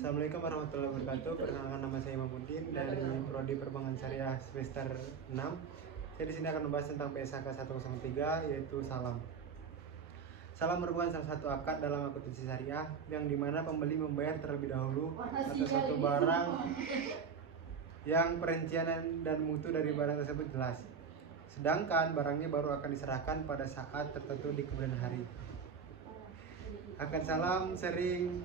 Assalamualaikum warahmatullahi wabarakatuh. Perkenalkan, nama saya Mamuddin dari Prodi Perbankan Syariah semester 6. Saya di sini akan membahas tentang PSAK 103, yaitu salam. Salam merupakan salah satu akad dalam akuntansi syariah yang dimana pembeli membayar terlebih dahulu atas suatu barang yang perincian dan mutu dari barang tersebut jelas. Sedangkan barangnya baru akan diserahkan pada saat tertentu di kemudian hari. Akad salam sering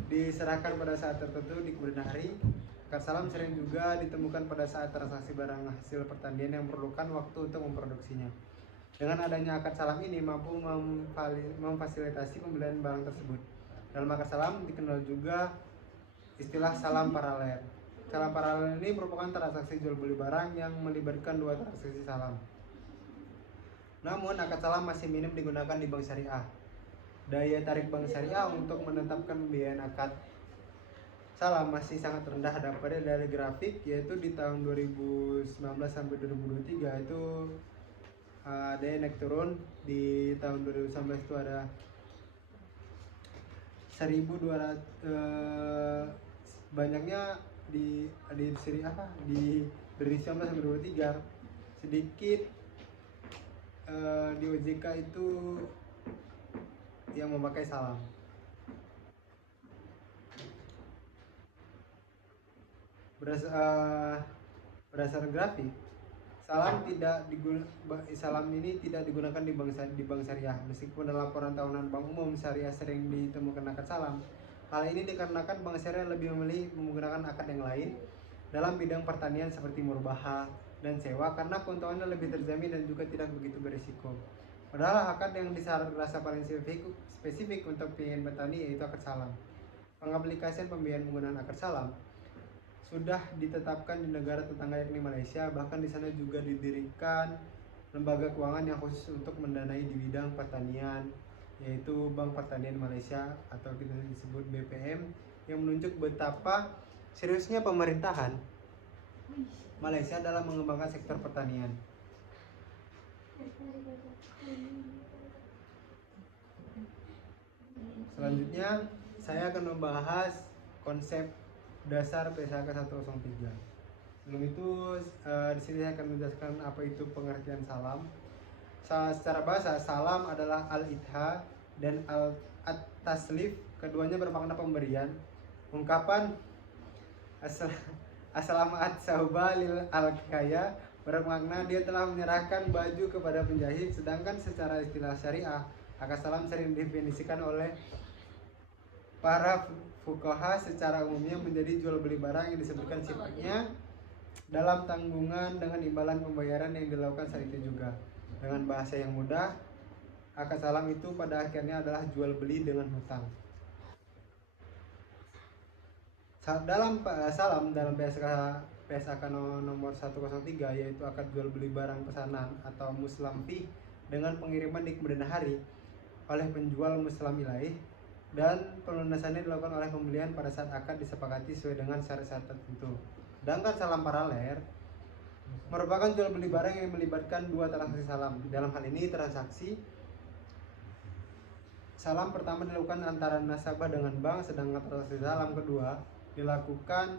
diserahkan pada saat tertentu di kemudian hari. Akad salam sering juga ditemukan pada saat transaksi barang hasil pertanian yang memerlukan waktu untuk memproduksinya. Dengan adanya akad salam ini mampu memfasilitasi pembelian barang tersebut. Dalam akad salam dikenal juga istilah salam paralel. Salam paralel ini merupakan transaksi jual beli barang yang melibatkan dua transaksi salam. Namun akad salam masih minim digunakan di bank syariah. Daya tarik bank syariah untuk menetapkan pembiayaan akad salam masih sangat rendah. Daripada dari grafik, yaitu di tahun 2019 sampai 2023 itu ada yang naik turun. Di tahun 2019 itu ada 1.200 banyaknya di seri di 2019 sampai 2023 sedikit. Di OJK itu yang memakai salam. Berdasar grafik, salam ini tidak digunakan di bank syariah. Meskipun dalam laporan tahunan bank umum syariah sering ditemukan akad salam, hal ini dikarenakan bank syariah lebih memilih menggunakan akad yang lain dalam bidang pertanian seperti murbaha dan sewa karena keuntungannya lebih terjamin dan juga tidak begitu berisiko. Padahal akad yang dirasa paling spesifik untuk pembiayaan petani yaitu akad salam. Pengaplikasian pembiayaan menggunakan akad salam sudah ditetapkan di negara tetangga yakni Malaysia. Bahkan di sana juga didirikan lembaga keuangan yang khusus untuk mendanai di bidang pertanian, yaitu Bank Pertanian Malaysia atau kita disebut BPM, yang menunjuk betapa seriusnya pemerintahan Malaysia dalam mengembangkan sektor pertanian. Selanjutnya saya akan membahas konsep dasar PSAK 103. Sebelum itu di sini saya akan menjelaskan apa itu pengertian salam. Secara bahasa, salam adalah al-idha dan at-taslif, keduanya bermakna pemberian. Ungkapan aslamat sauba lil al-kaya bermakna dia telah menyerahkan baju kepada penjahit. Sedangkan secara istilah syariah, akad salam sering didefinisikan oleh para fuqaha secara umumnya menjadi jual beli barang yang disebutkan sifatnya dalam tanggungan dengan imbalan pembayaran yang dilakukan saat itu juga. Dengan bahasa yang mudah, akad salam itu pada akhirnya adalah jual beli dengan hutang. Dalam salam dalam PSAK nomor 103, yaitu akad jual beli barang pesanan atau muslam fih dengan pengiriman di kemudian hari oleh penjual muslam ilaih, dan pelunasannya dilakukan oleh pembelian pada saat akad disepakati sesuai dengan syarat-syarat tertentu. Sedangkan salam paralel merupakan jual beli barang yang melibatkan dua transaksi salam. Dalam hal ini transaksi salam pertama dilakukan antara nasabah dengan bank, sedangkan transaksi salam kedua dilakukan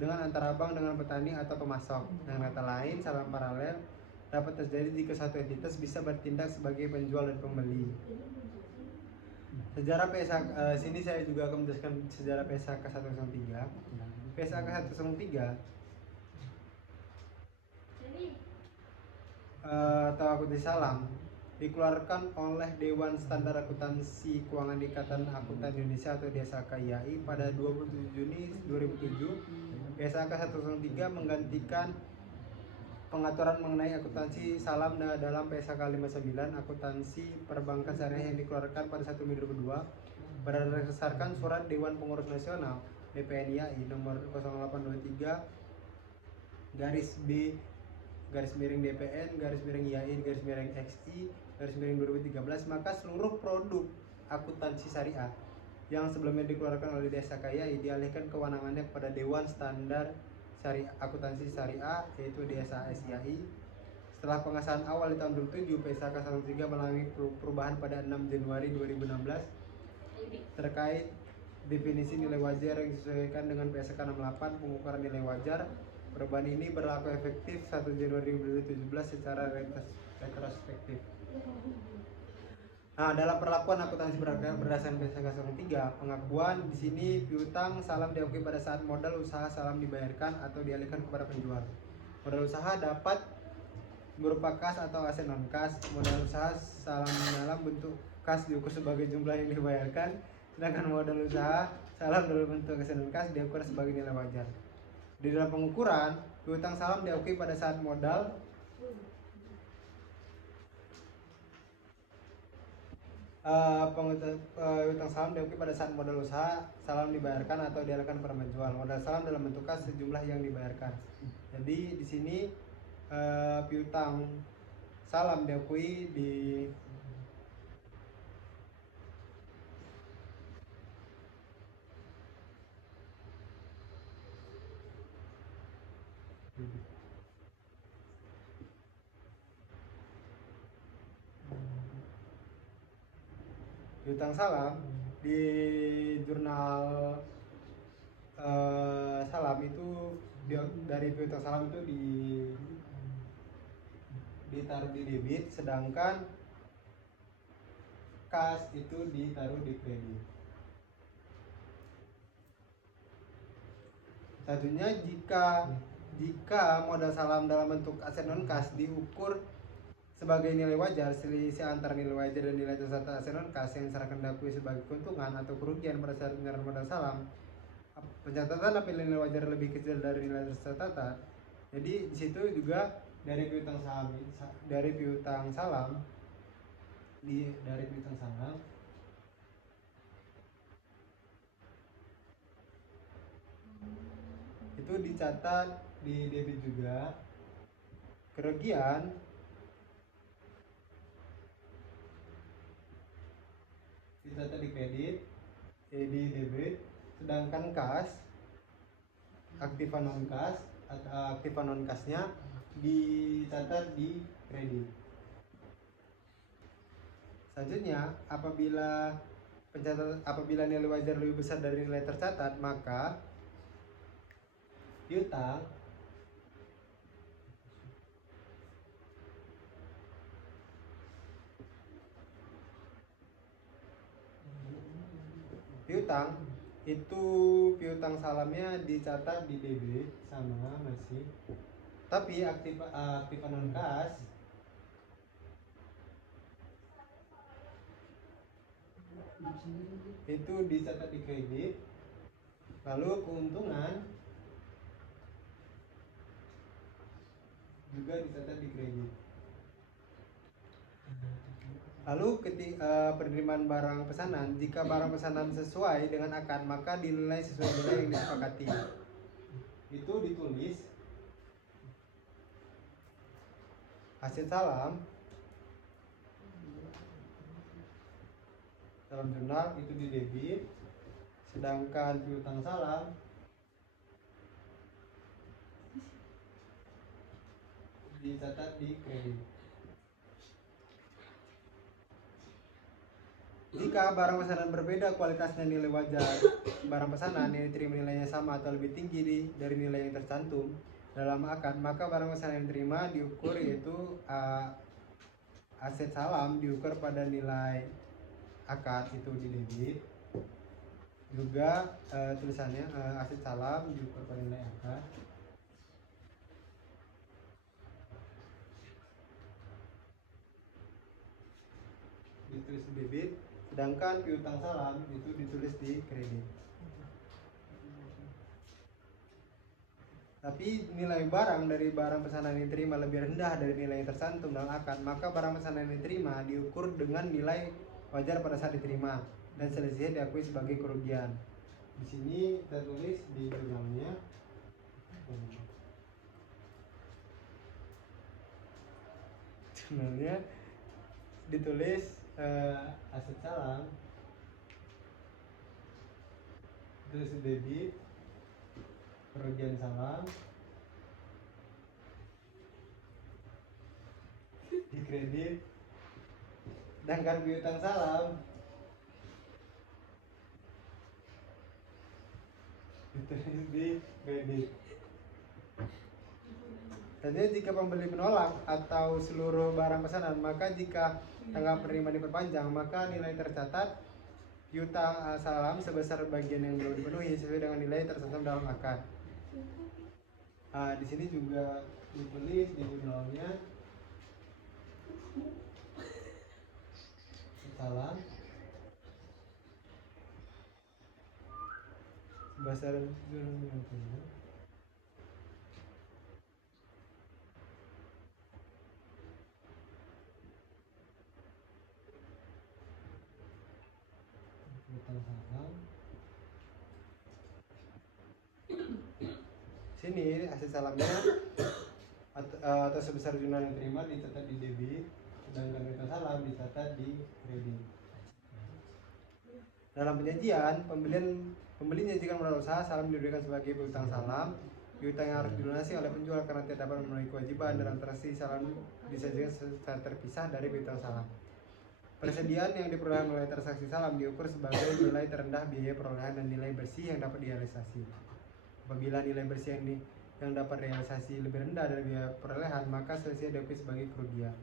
dengan antara bank dengan petani atau pemasok. Dengan kata lain, salam paralel dapat terjadi jika satu entitas bisa bertindak sebagai penjual dan pembeli. Sejarah PSAK, sini saya juga akan menjelaskan sejarah PSAK 103. PSAK 103 atau akuntansi salam dikeluarkan oleh Dewan Standar Akuntansi Keuangan Ikatan Akuntan Indonesia atau DSAK-IAI pada 27 Juni 2007. PSAK 103 menggantikan pengaturan mengenai akuntansi salam dalam PSAK 59 akuntansi perbankan syariah yang dikeluarkan pada 1 Mei 2002 berdasarkan surat Dewan Pengurus Nasional DPN-IAI nomor 0823 garis B garis miring DPN garis miring IAI garis miring XI garis miring 2013. Maka seluruh produk akuntansi syariah yang sebelumnya dikeluarkan oleh DSAK-IAI dialihkan kewenangannya kepada Dewan Standar Akuntansi Syariah yaitu DSA-SIAI. Setelah pengesahan awal di tahun 2007, PSAK 103 mengalami perubahan pada 6 Januari 2016 terkait definisi nilai wajar yang disesuaikan dengan PSK 68 pengukuran nilai wajar. Perubahan ini berlaku efektif 1 Januari 2017 secara retrospektif. Nah, dalam perlakuan akuntansi berdasarkan PSK 03, pengakuan di sini piutang salam diakui pada saat modal usaha salam dibayarkan atau dialihkan kepada penjual. Modal usaha dapat berupa kas atau aset non kas. Modal usaha salam dalam bentuk kas diukur sebagai jumlah yang dibayarkan, sedangkan modal usaha salam dalam bentuk aset non kas diukur sebagai nilai wajar. Di dalam pengukuran, piutang salam diakui pada saat modal piutang salam diakui pada saat modal usaha salam dibayarkan atau dialihkan kepada penjual. Modal salam dalam bentuk kas sejumlah yang dibayarkan. Jadi di sini piutang salam diakui di piutang salam di jurnal salam itu dari piutang salam itu ditaruh di debit, sedangkan kas itu ditaruh di kredit. Satunya jika modal salam dalam bentuk aset non kas diukur sebagai nilai wajar, selisih antara nilai wajar dan nilai tercatat aset non kas yang diserahkan diakui sebagai keuntungan atau kerugian pada saat penyerahan modal salam. Pencatatan apabila nilai wajar lebih kecil dari nilai tercatat. Jadi di situ juga dari piutang salam itu dicatat di debit juga. Kerugian dicatat di kredit, di debit, sedangkan kas aktiva non kasnya dicatat di kredit. Selanjutnya, apabila nilai wajar lebih besar dari nilai tercatat, maka piutang itu piutang salamnya dicatat di debit sama masih, tapi aktiva non kas itu dicatat di kredit, lalu keuntungan juga dicatat di kredit. Lalu penerimaan barang pesanan, jika barang pesanan sesuai dengan akad maka dinilai sesuai nilai yang disepakati. Itu ditulis aset salam dalam jurnal itu di debit, sedangkan piutang salam dicatat di kredit. Jika barang pesanan berbeda kualitas dan nilai wajar barang pesanan yang diterima nilainya sama atau lebih tinggi dari nilai yang tercantum dalam akad, maka barang pesanan yang diterima diukur yaitu aset salam diukur pada nilai akad itu di debit. Juga tulisannya aset salam diukur pada nilai akad. Ditulis di debit, sedangkan piutang salam itu ditulis di kredit. Tapi nilai barang dari barang pesanan yang diterima lebih rendah dari nilai yang tercantum dalam akad, maka barang pesanan yang diterima diukur dengan nilai wajar pada saat diterima dan selisihnya diakui sebagai kerugian. Di sini kita tulis di jurnalnya. Jurnalnya ditulis aset salam, terus debit, kerugian salam di kredit, sedangkan piutang salam ditulis di kredit. Selanjutnya, jika pembeli menolak atau seluruh barang pesanan, maka jika tanggal penerima diperpanjang, maka nilai tercatat piutang salam sebesar bagian yang belum dipenuhi sesuai dengan nilai tercantum dalam akad. Di sini juga ditulis di jurnalnya salam sebesar sini hasil salamnya atau sebesar jumlah yang diterima dicatat di debit, sedangkan piutang salam dicatat di kredit. Dalam penyajian, pembeli menyajikan modal usaha salam diberikan sebagai piutang salam. Piutang yang harus dilunasi oleh penjual karena tidak dapat memenuhi kewajiban dalam transaksi salam disajikan secara terpisah dari piutang salam. Persediaan yang diperoleh melalui transaksi salam diukur sebagai nilai terendah biaya perolehan dan nilai bersih yang dapat direalisasi. Apabila nilai bersih yang dapat realisasi lebih rendah dari biaya perolehan, maka selisih diakui sebagai kerugian.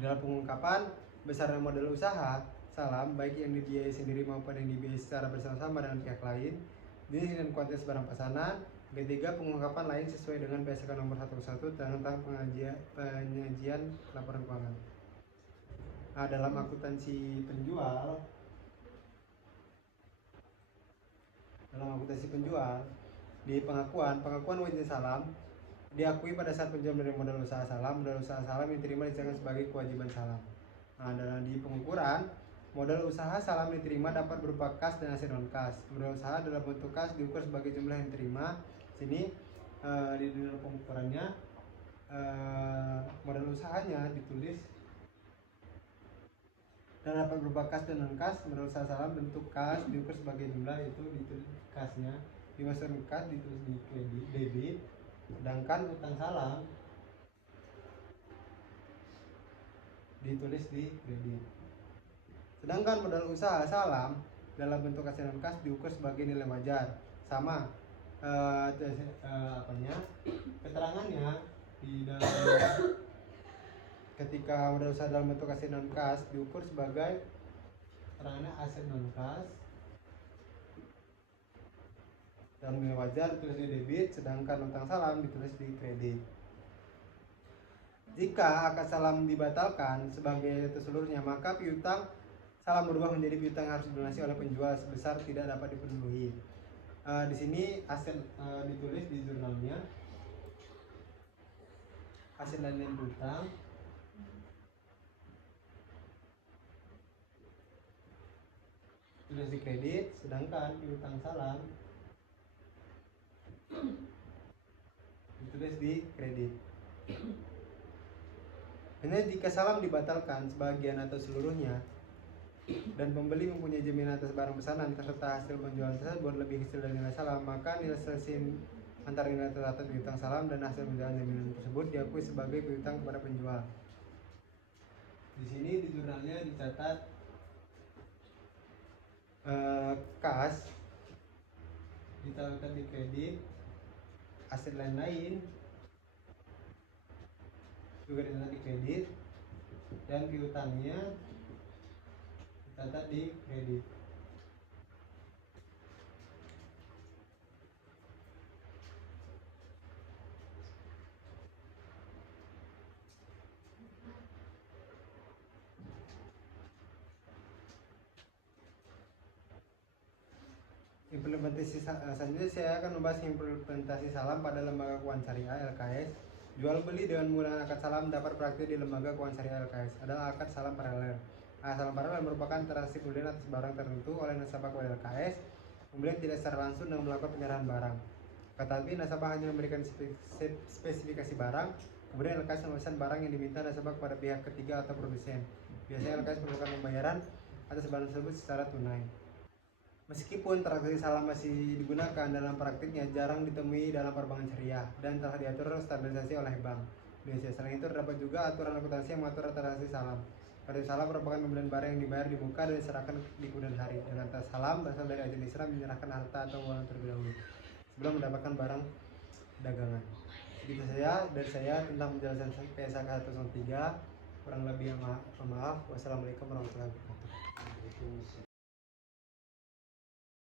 Dalam pengungkapan besarnya modal usaha salam, baik yang dibiayai sendiri maupun yang dibiayai secara bersama-sama dengan pihak lain, jenis dan kuantitas barang pesanan. Ketiga, pengungkapan lain sesuai dengan PSK nomor 11 tentang penyajian laporan keuangan. Dalam akuntansi penjual, di pengakuan wajib salam diakui pada saat penjual menerima modal usaha salam yang diterima dicatatkan sebagai kewajiban salam. Dalam di pengukuran, modal usaha salam diterima dapat berupa kas dan hasil non kas. Modal usaha dalam bentuk kas diukur sebagai jumlah yang diterima. Sini di dalam pengukurannya modal usahanya ditulis dan dapat berupa kas dan non kas. Modal usaha salam bentuk kas diukur sebagai jumlah, itu ditulis kasnya, dimasukkan kas ditulis di kredit debit, sedangkan utang salam ditulis di kredit. Sedangkan modal usaha salam dalam bentuk kas dan non kas diukur sebagai nilai wajar. Sama keterangannya di dalam ketika modal usaha dalam bentuk aset non kas diukur sebagai keterangannya aset non kas dalam nilai wajar ditulis di debit, sedangkan utang salam ditulis di kredit. Jika akad salam dibatalkan sebagai itu seluruhnya, maka piutang salam berubah menjadi piutang yang harus dilunasi oleh penjual sebesar tidak dapat dipenuhi. Di sini aset ditulis di jurnalnya aset dan nilai piutang. Tulis di kredit, sedangkan piutang salam ditulis di kredit. Hanya jika salam dibatalkan sebagian atau seluruhnya dan pembeli mempunyai jaminan atas barang pesanan serta hasil penjualan tersebut lebih kecil dari nilai salam, maka nilai selisih antara nilai tercatat piutang salam dan hasil penjualan jaminan tersebut diakui sebagai piutang kepada penjual. Di sini di jurnalnya dicatat kas dicatat di kredit, aset lain-lain juga dicatat di kredit, dan piutangnya dicatat di kredit. Implementasi selanjutnya saya akan membahas implementasi salam pada lembaga keuangan syariah LKS. Jual beli dengan menggunakan akad salam dapat praktik di lembaga keuangan syariah LKS. Adalah akad salam paralel. Salam paralel merupakan transaksi pembelian atas barang tertentu oleh nasabah kepada LKS. Pembelian tidak secara langsung dengan melakukan penyerahan barang. Tetapi nasabah hanya memberikan spesifikasi barang, kemudian LKS memesan barang yang diminta nasabah kepada pihak ketiga atau produsen. Biasanya LKS melakukan pembayaran atas barang tersebut secara tunai. Meskipun transaksi salam masih digunakan dalam praktiknya, jarang ditemui dalam perbankan syariah dan telah diatur standarisasi oleh bank Indonesia. Selain itu, terdapat juga aturan akuntansi yang mengatur transaksi salam. Arti salam merupakan pembelian barang yang dibayar di muka dan diserahkan di kemudian hari. Dan kata salam berasal dari ajaran Islam menyerahkan harta atau uang terlebih dahulu sebelum mendapatkan barang dagangan. Begitu dari saya tentang penjelasan PSAK 103. Kurang lebih yang maaf. Wassalamualaikum warahmatullahi wabarakatuh.